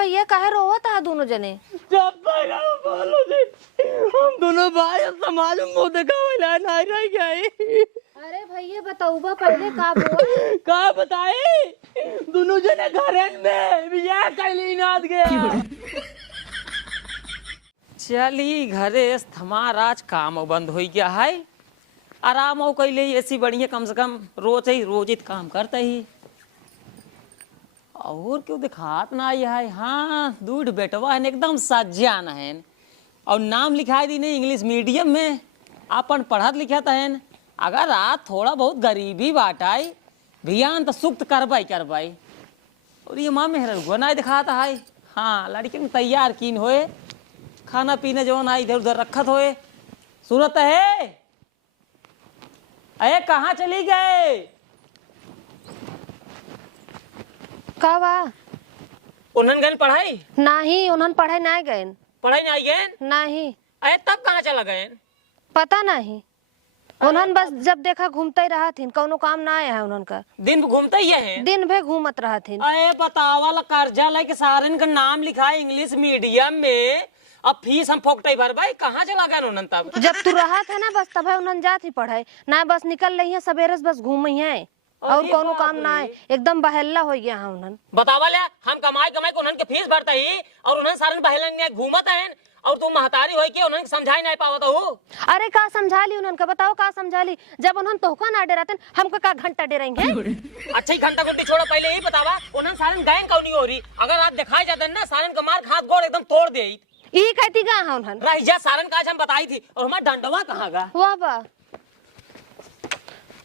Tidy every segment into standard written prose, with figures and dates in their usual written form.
भैया काहे रोवत है दोनों जने? जब पहला बोलो जी हम दोनों भाई समाज में मुंह दिखावे नहीं रह गए। अरे भैया बताऊबा पहले का बोल का बताए दोनों जने घरन में बियाह कैली नाथ गया। चली घरे हमारा आज काम बंद हो गया है, आराम हो कैले ऐसी बढ़िया कम से कम रोज ही काम करते ही और क्यों दिखात ना आई है। हाँ दूध बेटवा है एकदम सज्जान है और नाम लिखाई दी नहीं इंग्लिश मीडियम में अपन पढ़त लिखत है। अगर आज थोड़ा बहुत गरीबी बाटाई भियान तो सुक्त करवाई और ये माँ मेहर ना दिखाता है। हाँ लड़के में तैयार कीन होए खाना पीना जो ना इधर उधर रखत होए। सूरत है अरे कहाँ चली गए? का बा? उन्हन गए पढ़ाई नहीं उन्हन पढ़ाई नहीं गए। पढ़ाई नहीं गए नहीं। अरे तब कहाँ चला गए? पता नहीं उन्हन बस जब देखा घूमते ही रहा थीन कौनो काम ना आया है उन्हन का। दिन घूमते ही है दिन भर घूमत रहा थीन। अरे बतावा कर्जा लेके सारन का नाम लिखा है इंग्लिश मीडियम में अब फीस हम फोकटे भर भाई कहाँ चला गए उन्हन तब? जब तू रहा था ना बस तब उन्हन जात ही पढ़ाई ना बस निकल रही है सवेरे से बस घूम ही है और कोनो काम ना है एकदम बहल्ला हो गया है उन्हन। बतावा ले हम कमाई को उन्हन के फीस भरता ही और उन्हन सारन बहलन घूमत है और तुम महतारी हो के उन्हन समझाई नहीं पावत हो। अरे का समझा ली उन्हन का बताओ का समझा ली जब उन्हन तोहका ना डराते हमको का घंटा डरेंगे। अच्छा ही घंटा घंटी छोड़ो पहले ही बतावा उन्हन सारन गए कौन नहीं हो रही अगर आज दिखाई जाते ना सारन का मार हाथ गोड़ एकदम तोड़ दे ई कहती का है उन्हन रही जा सारन का आज हम बताई थी और हमारा डंडवा कहाँ गा? वाह बा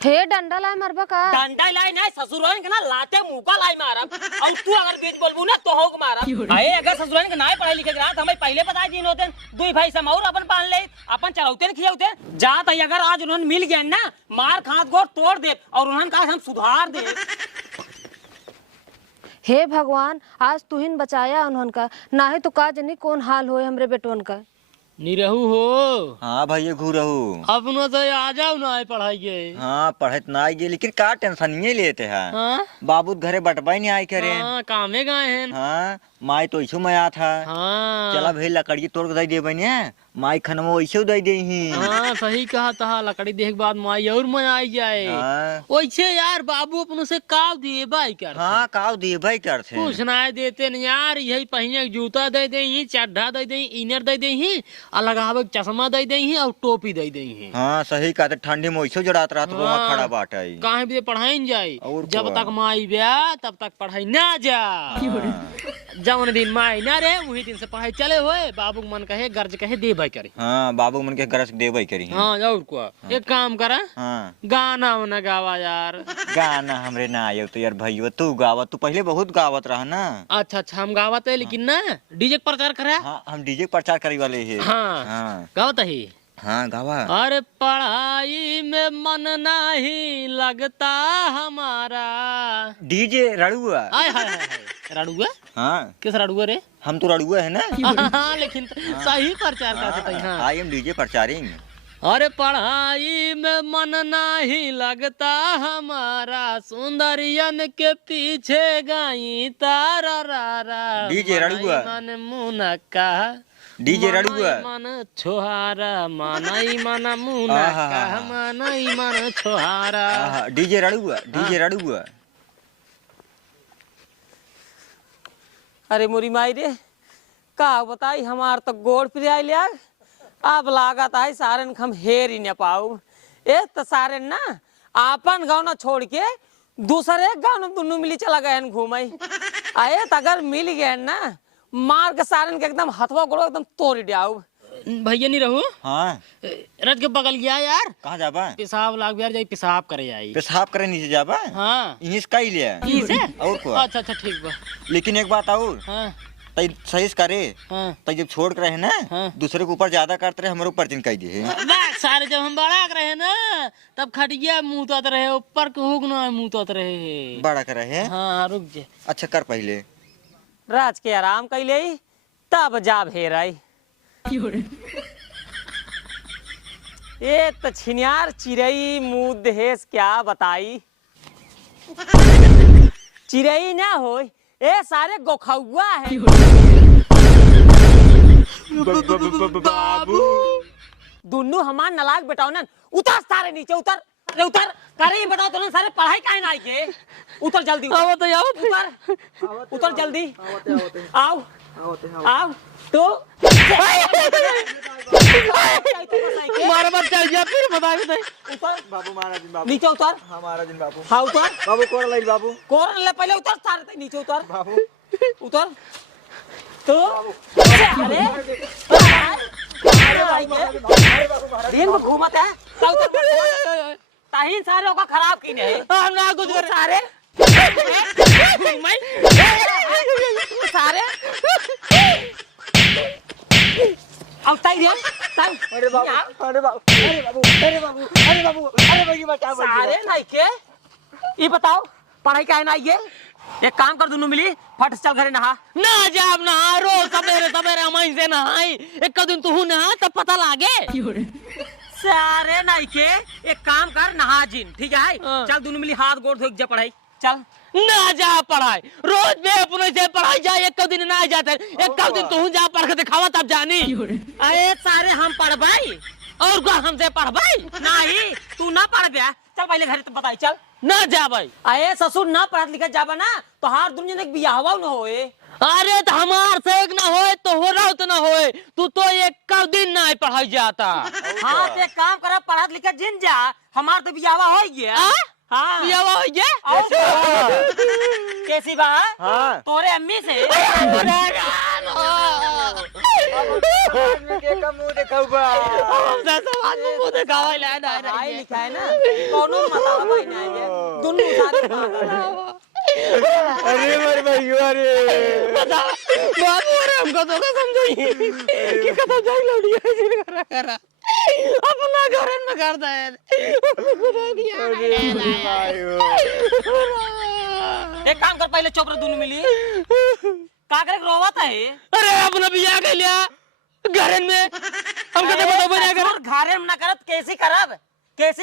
थे डंडा लाए मरबा का डंडा लाए नहीं ससुराल के ना लाते मुंह का लाई मारब और तू अगर बीच बोलबू ना तो होग मारब। अरे अगर ससुराल के ना पढ़ाई लिखे रहा हमें पहले पता दिन होते दुई भाई समौर अपन पान ले अपन चलाते न खियाते जात है अगर आज उन्होंने मिल गए ना मार खात गोर तोड़ दे और उन्होंने कहा हम सुधार दे। हे भगवान आज तू ही बचाया उन्होंने का ना है तो का जनी कौन हाल होए हमरे बेटवन का। निरहू हो? हाँ भैया घूरहू अब न तो आ जाओ ना पढ़ाई के। हाँ पढ़त ना आई लेकिन का टेंशन नहीं लेते हैं। हाँ? बाबू घरे बटवाई नहीं आई करे। हाँ कामे गए हैं। हाँ माई तो ऐसो मैं था। हाँ चला भाई लकड़ी तोड़ के दे बने माई खनमो ऐसे दे दे ही। हाँ सही कहा था लकड़ी देख बाद माई और मैं आई जाए। हाँ। वैसे यार बाबू अपनों से काव दिए भाई कर। हाँ काव दिए भाई करते कुछ ना देते न यार यही पहने जूता दे दे ही चड्ढा दे दे इनर दे दे ही लगावे चश्मा दे दे ही और टोपी दे दे ही। हाँ सही कहते ठंडी में ऐसे जड़ात रहा तो हाँ। खड़ा बाट है कहीं भी पढ़ाई जाए जब क्या? तक माई ब्याह तब तक पढ़ाई ना जा। जौन दिन माई ना रहे वही दिन से पढ़ाई चले हुए बाबू मन कहे गर्ज कहे दे भाई करे। हाँ बाबू मन के गरज दे भाई करी। हाँ और क्या एक काम करा हाँ गाना वाना गावा यार। गाना हमरे ना आयो तो यार भैया तू गावत तू पहले बहुत गावत रहा ना। अच्छा हम गावत है लेकिन ना डीजे प्रचार करा। हाँ हम डीजे प्रचार करे वाले है। हाँ हाँ गावत है। हाँ गावा। अरे पढ़ाई में मन नहीं लगता हमारा। डीजे रड़ुआ। आय हाय हाय हाय रड़ुआ? हाँ किस रड़ुआ रे? हम तो रड़ुआ है ना। हाँ लेकिन सही प्रचार कर सकते हैं। आई एम डीजे प्रचारिंग। अरे पढ़ाई में मन नहीं लगता हमारा सुंदरियन के पीछे गाई तारा रा डीजे रड़ुआ। मन मुनक्का डीजे रड़ुआ। मन छोहारा मानाई मन मुनक्का मानाई मन छोहारा। DJ रड़ुआ DJ रड़ुआ। अरे मोरी माई रे का बताई हमार तो गोड़ पिराई लिया अब लागत है सारन हम हेर ही न पाऊ। ए तो सारन ना आपन गाँव ना छोड़ के दूसरे गाँव ना दोनों मिली चला गए घूमे आए तो अगर मिल गए ना मार के सारन के एकदम हथवा गोड़ो एकदम तोड़ दियाऊ। भैया नहीं रहू। हाँ रथ के बगल गया यार। कहाँ जाबा? पेशाब लाग यार जाई पेशाब करे आई। पेशाब करे नीचे जाबा? हाँ इंग्लिश का ही लिया इसे और को। अच्छा अच्छा ठीक बा। लेकिन एक बात और हाँ तई सही से करे हाँ तई जब छोड़ के रहे ना हाँ। दूसरे के ऊपर ज्यादा करते रहे हमारे ऊपर चिन कह दिए। बस सारे जब हम बड़ा कर रहे ना तब खटिया मुंह तो रहे ऊपर के हुक ना मुंह तो रहे बड़ा कर रहे। हाँ रुक जा। अच्छा कर पहले राज के आराम कैले तब जा भेर आई। ये तो छिनियार चिड़ई मुँह देहेस क्या बताई। चिड़ई ना हो ए सारे गोखौआ है। बाबू दुन्नू हमार नलायक बेटाओनन। उतर सारे नीचे उतर। अरे उतर। करे ये बताओ तो सारे पढ़ाई काहे ना आई के? उतर जल्दी उतर। आओ तो आओ उतर उतर जल्दी। आओ आओ तो मारा मत चाहिए फिर बता दे। उतर बाबू महाराज बाबू नीचे उतर। हमारा दिन बाबू हाँ उतर। बाबू कोण लाइन बाबू कौन ले पहले उतर सारे नीचे उतर। बाबू उतर तो अरे दिन में घूमत है ताहिन सारे का खराब की नहीं हम ना कुछ कर सारे सारे अब ताई दिया ताई अरे बाबू अरे बाबू अरे बाबू अरे बाबू अरे बाबू अरे बाबू बचा सारे नहीं के ये बताओ पढ़ाई का है ना ये एक काम कर दोनों मिली फट चल घरे नहा ना जाब नहा रोज सवेरे सवेरे हम से नहाई एक दिन तू नहा तब पता लागे सारे नहीं के एक काम कर नहा जिन ठीक है हाँ। चल दोनों मिली हाथ गोड़ धो जा पढ़ाई चल ना जा पढ़ाई रोज बे अपने से पढ़ाई जाए एक दिन ना जाते एक दिन तू जा पढ़ के दिखावा तब जानी अरे सारे हम पढ़बाई और का हमसे पढ़वाई नहीं तू ना पढ़ गया चल पहले घरे तो बताई चल ना जा भाई अरे ससुर ना पढ़ लिखा जाबा ना तो हर दुनिया ने बियाहवा न होए अरे तो हमार से एक ना होए तो हो रहा तो ना होए तू तो एक दिन ना पढ़ाई जाता हाँ तो एक काम करा पढ़ा लिखा जिन जा हमार तो बियाहवा हो गया हाँ ये वो ये कैसी बात हाँ तोरे अम्मी से के का मुंह देखाऊ बा हमसे समाज में मुंह दिखावा ले ना पढ़ाई लिखा है ना कोनो मतावा भाई ना ये दोनों सारे अरे मेरे भाइयों अरे बाबू अरे हमको तो समझाइए कि कथा जाई लौड़ी है जिन करा अपना घर में करता है एक काम कर पहले चुप रह दोनों मिली का करे रोवत है अरे अपना बियाह कर लिया घर में हम कहते बताओ बना कर घर में ना करत कैसी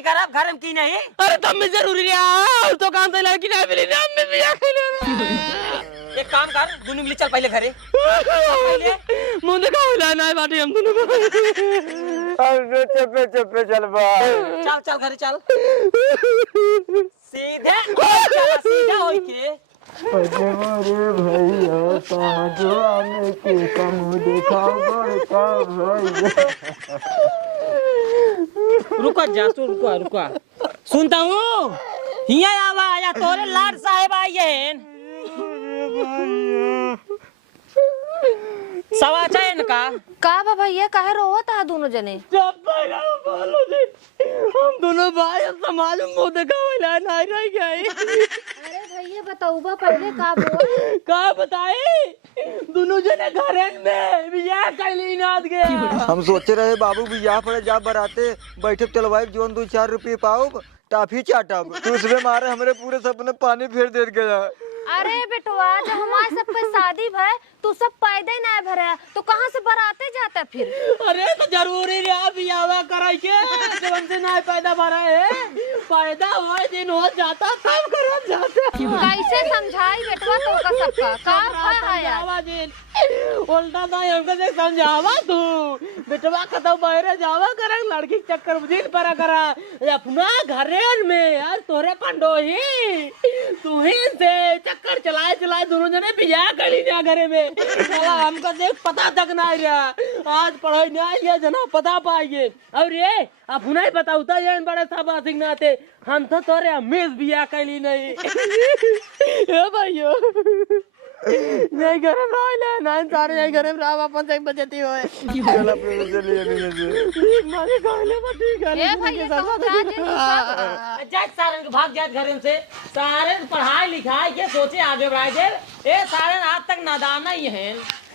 करब घर में की नहीं अरे तब में जरूरी है और तो काम तो लड़की नहीं मिली ना मैं बियाह कर लिया एक काम कर दोनों मिली चल पहले घरे मुंह दिखाओ ना है बाटी हम दोनों अरे चुपे चुपे चल बा चल चल घरे चल सीधे सीधा होई के अरे मेरे भैया साजो आने के का मुंह देखाऊ बड़का भैया रुको जा तू रुको सुनता हूँ हिया आवा या तोरे लाड साहेब आए हैं सवाचा है इनका का बा भैया काहे रोवत है दोनों जने? जब पहला बोलो जी हम दोनों भाई समाज में मुंह दिखावे ला नहीं रह गए अरे भैया बताऊबा पहले का बोल का बताए दोनों जने घर में बियाह कर ली नाथ गया हम सोचे रहे बाबू बियाह पर जा बराते बैठक चलवाए जोन 2-4 रुपये पाओ टाफी चाटब तू उसमें मारे हमारे पूरे सपने पानी फेर दे गया। अरे बेटवा जब हमारे सब पे शादी भय तू सब पैदा ही ना भरे तो कहाँ से बराते जाता फिर? अरे तो जरूरी रे बियाह कराई के जवन से ना पैदा भरा है पैदा हो दिन हो जाता तब करत जाता कैसे समझाई बेटवा तो का सबका का है यार? उल्टा तो हमको देख समझावा तू बेटवा कतो बहरे जावा करे लड़की के चक्कर में दिन परा करा अपना घरेन में यार तोरे पंडोही तू ही से चक्कर चलाए दोनों जने बियाह करी ना घरे में साला हमको देख पता तक ना रहा आज पढ़ाई नहीं आई जना पता पाएंगे और ये अब नहीं बताऊ तो ये बड़े सब सिंह हम तो तोरे अम्मी बियाह करी नहीं ए भाइयों नहीं घर में रह ना सारे नहीं घर में रह अपन से बचती होए चल अपने से ले लेने से मारे कहले मत ठीक है ए भैया तो जा जे सब जात सारन के भाग जात घर से सारे पढ़ाई लिखाई के सोचे आगे बढ़ाए दे ए सारे आज तक नादान ही हैं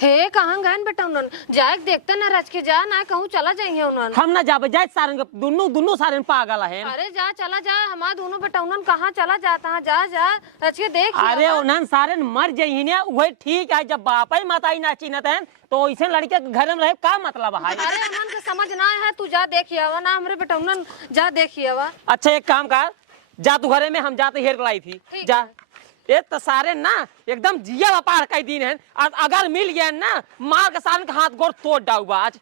हे कहाँ गए बेटा उन्होंने जाए देखते ना रच के जा ना कहूँ चला जाएंगे उन्होंने हम ना जाबे जात सारन के दोनों सारे पागल हैं अरे जा चला जा हमारा दोनों बेटा उन्होंने कहाँ चला जाता है जा रच के देख अरे उन्हन सारे मर जाही ने वही ठीक है जब बाप ही माता ही ना चिन्हत हैं तो ऐसे लड़के के घर में रहे का मतलब है अरे उन्होंने समझ ना है तू जा देखिए ना हमारे बेटा उन्होंने जा देखिए अच्छा एक काम कर जा तू घरे में हम जाते हेर लाई थी ठीक जा ये तो सारे ना एकदम जिया व्यापार का दिन है। और अगर मिल गया ना मार के सारे का हाथ गोड़ तोड़ डाऊबा आज।